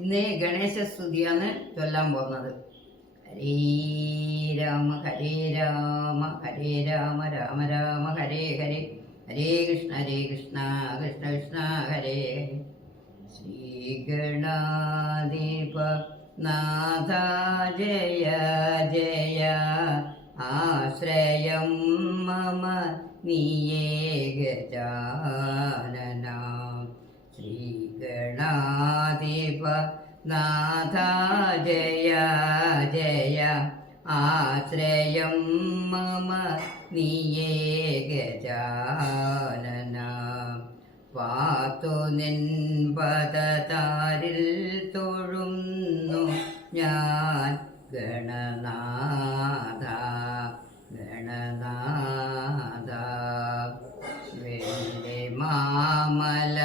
ഇന്ന് ഗണേശസ്തുതിയാണ് ചൊല്ലാൻ പോകുന്നത്. ഹരേ രാമ ഹരേ രാമ ഹരേ രാമ രാമ രാമ ഹരേ ഹരേ, ഹരേ കൃഷ്ണ കൃഷ്ണ കൃഷ്ണ ഹരേ ഹരേ. ശ്രീഗണാധിപ നാഥ ജയ ജയ, ആശ്രയം മമ നീയേ ഗജാനന. ശ്രീഗണാധിപ നാഥ ജയ ജയ, ആശ്രയം മമ നീയേ ഗജാനന. പാത്തു നിൻ പദതാരിൽ തൊഴുന്നു ഞാൻ ഗണനാഥ ഗണനാഥ. വെള്ളി മാമല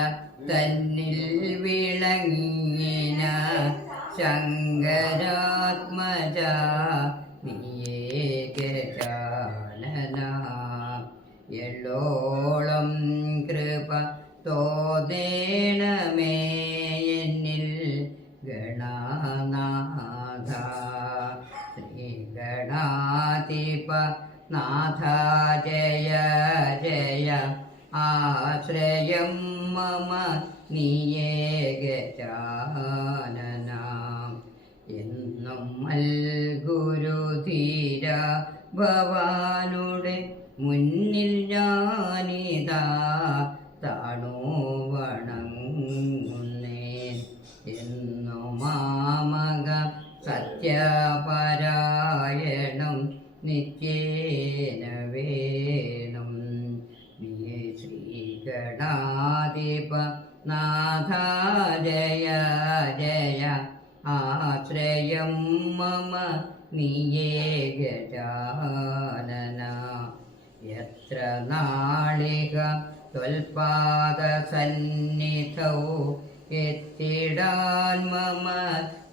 തന്നിൽ വിളങ്ങിന ശങ്കരാത്മജ നീയേ ഗജാനന. എള്ളോളം കൃപ തോതേണമേ എന്നിൽ ഗണനാഥ. ശ്രീ ഗണാധിപ നാഥ ജയ ജയ, ആശ്രയം മമ നീയേ ഗജാനന. എന്നും മൽഗുരുധീര ഭവാനുടെ മുന്നിൽ ഞാനിതാ താണു വണങ്ങുന്നേൻ. എന്നു മാമക സത്യപരായണം നിത്യേന വേണം. നീ ശ്രീഗണാധിപ നാഥ ജയ ജയ, ആശ്രയം മമ നീയേ ഗജാനന. എത്ര നാളിക ത്വൽപാദസന്നിധൗ എത്തിടാൻ മമ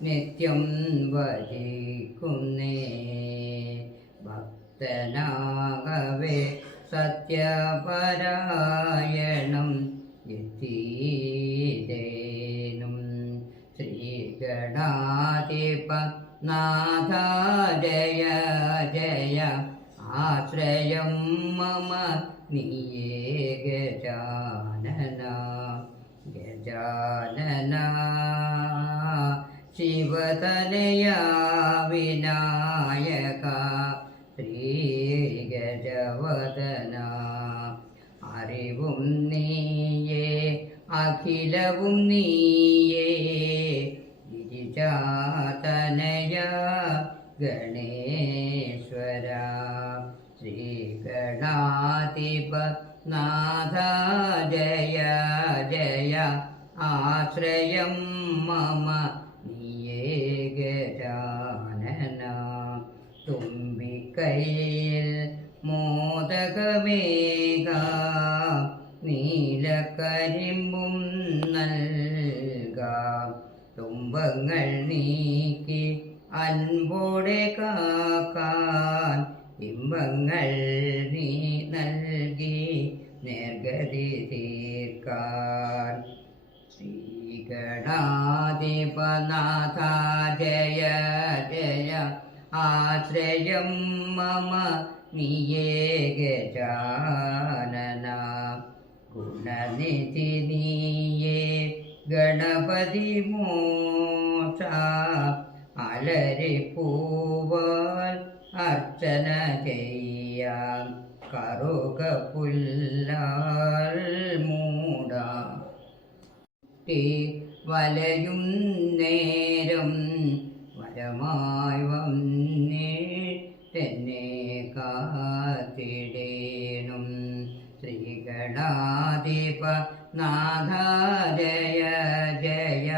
നിത്യം വജിക്കുന്നേ. ഭക്തനാകവേ സത്യപരായണം എത്തിയിടേനും. ശ്രീഗണാധിപ നാഥ ജയ ജയ, ആശ്രയം മമ നീയേ ഗജാനന ഗജാനന. ശിവതനയ വിനായക ശ്രീഗജവദന. അറിവും നീയേ അഖിലവും നീയേ, ഗിരിജാതനയ ഗണേശ്വര. ശ്രീഗണാധിപ നാഥ ജയ ജയ, ആശ്രയം മമ നീയേ ഗജാനന. തുമ്പിക്കൈയിൽ മോദകമേഘ നീലക്കരിമ്പും നൽകാം. തുമ്പങ്ങൾ നീക്കി അൻപോടെ കാക്കാൻ ഇമ്പങ്ങൾ നീ നൽകി നിർഗതി തീർക്കാൻ. ശ്രീഗണാധിപ നാഥ ജയ ജയ, ആശ്രയം മമ നീയേ ഗജാനന. ഗുണനിധി നീയേ ഗണപതി മോക്ഷ, അലരിപ്പൂവാൽ അർച്ചന ചെയ്യാം. കറുക പുല്ലാൽ മൂടാം വലയും നേരം വരമായി വന്നിട്ടെന്നെ കാത്തിടേണം. ശ്രീഗണാധിപ നാഥ ജയ ജയ,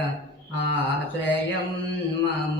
ആശ്രയം മമ